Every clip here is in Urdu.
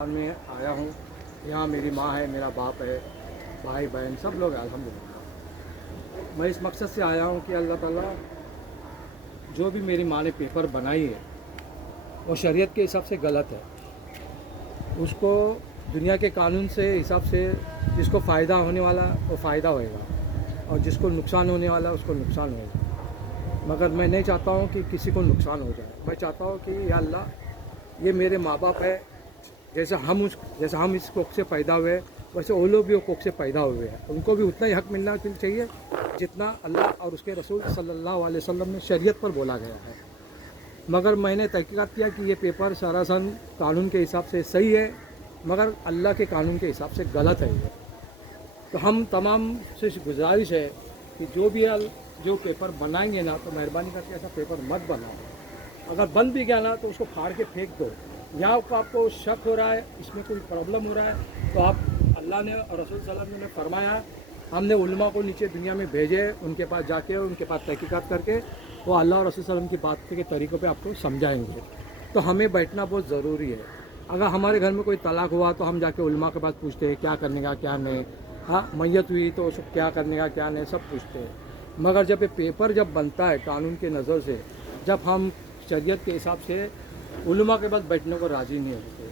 میں آیا ہوں. یہاں میری ماں ہے, میرا باپ ہے, بھائی بہن سب لوگ ہیں الحمدللہ. میں اس مقصد سے آیا ہوں کہ اللہ تعالیٰ جو بھی میری ماں نے پیپر بنائی ہے وہ شریعت کے حساب سے غلط ہے. اس کو دنیا کے قانون سے حساب سے جس کو فائدہ ہونے والا وہ فائدہ ہوئے گا اور جس کو نقصان ہونے والا اس کو نقصان ہوئے گا. مگر میں نہیں چاہتا ہوں کہ کسی کو نقصان ہو جائے. میں چاہتا ہوں کہ یا اللہ یہ میرے ماں باپ ہے, جیسے ہم اس کوکھ سے پیدا ہوئے ویسے وہ لوگ بھی وہ کوکھ سے پیدا ہوئے ہیں. ان کو بھی اتنا ہی حق ملنا چاہیے جتنا اللہ اور اس کے رسول صلی اللہ علیہ وسلم نے شریعت پر بولا گیا ہے. مگر میں نے تحقیقات کیا کہ یہ پیپر سراسر قانون کے حساب سے صحیح ہے مگر اللہ کے قانون کے حساب سے غلط ہے. یہ تو ہم تمام سے گزارش ہے کہ جو پیپر بنائیں گے نا تو مہربانی کر کے ایسا پیپر مت بناؤ. اگر بن بھی گیا نا تو اس کو پھاڑ کے پھینک دو. یہاں آپ کو شک ہو رہا ہے, اس میں کوئی پرابلم ہو رہا ہے تو آپ اللہ نے اور رسول صلی اللہ علیہ وسلم نے فرمایا ہم نے علماء کو نیچے دنیا میں بھیجے, ان کے پاس جا کے ان کے پاس تحقیقات کر کے وہ اللہ اور رسول صلی اللہ علیہ وسلم کی بات کے طریقوں پہ آپ کو سمجھائیں گے. تو ہمیں بیٹھنا بہت ضروری ہے. اگر ہمارے گھر میں کوئی طلاق ہوا تو ہم جا کے علماء کے پاس پوچھتے ہیں کیا کرنے کا کیا نہیں. ہاں میت ہوئی تو اس کو کیا کرنے کا کیا نہیں سب پوچھتے ہیں. مگر جب یہ پیپر جب بنتا ہے قانون کے نظر سے, جب ہم شریعت کے حساب سے علماء کے بعد بیٹھنے کو راضی نہیں ہوتے.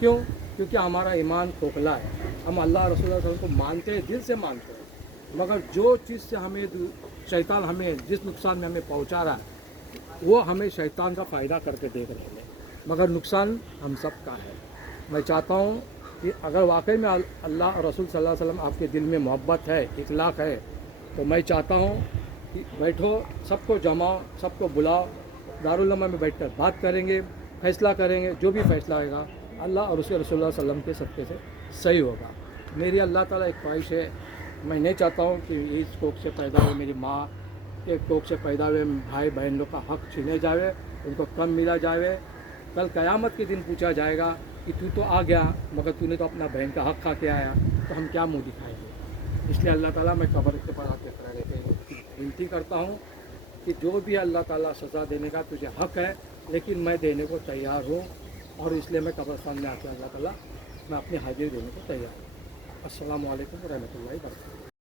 کیوں؟ کیونکہ ہمارا ایمان کھوکھلا ہے. ہم اللہ رسول اللہ علیہ وسلم کو مانتے ہیں, دل سے مانتے ہیں, مگر جو چیز سے ہمیں شیطان ہمیں جس نقصان میں ہمیں پہنچا رہا ہے وہ ہمیں شیطان کا فائدہ کر کے دیکھ رہے ہیں, مگر نقصان ہم سب کا ہے. میں چاہتا ہوں کہ اگر واقعی میں اللہ اور رسول صلی اللہ علیہ وسلم آپ کے دل میں محبت ہے, اخلاق ہے, تو میں چاہتا ہوں کہ بیٹھو, سب کو جماؤ, سب کو بلاؤ, دارالعلوم میں بیٹھ کر بات کریں گے, فیصلہ کریں گے. جو بھی فیصلہ ہوئے گا اللہ اور اس کے رسول اللہ صلی اللہ علیہ وسلم کے صدقے سے صحیح ہوگا. میری اللہ تعالیٰ ایک خواہش ہے, میں نہیں چاہتا ہوں کہ اس کوکھ سے پیدا ہوئے میری ماں کے کوکھ سے پیدا ہوئے بھائی بہن لوگ کا حق چھینے جائے, ان کو کم ملا جائے. کل قیامت کے دن پوچھا جائے گا کہ تو آ گیا مگر تو نے تو اپنا بہن کا حق کھا کے آیا, تو ہم کیا منہ دکھائیں گے. اس لیے اللہ تعالیٰ میں قبر کے پاس آتے کھڑے رہتے وینتی کرتا ہوں کہ جو بھی اللہ تعالیٰ سزا دینے کا تجھے حق ہے لیکن میں دینے کو تیار ہوں, اور اس لیے میں قبرستان میں آتے اللہ تعالیٰ میں اپنی حاضری دینے کو تیار ہوں. السلام علیکم ورحمۃ اللہ وبرکاتہ.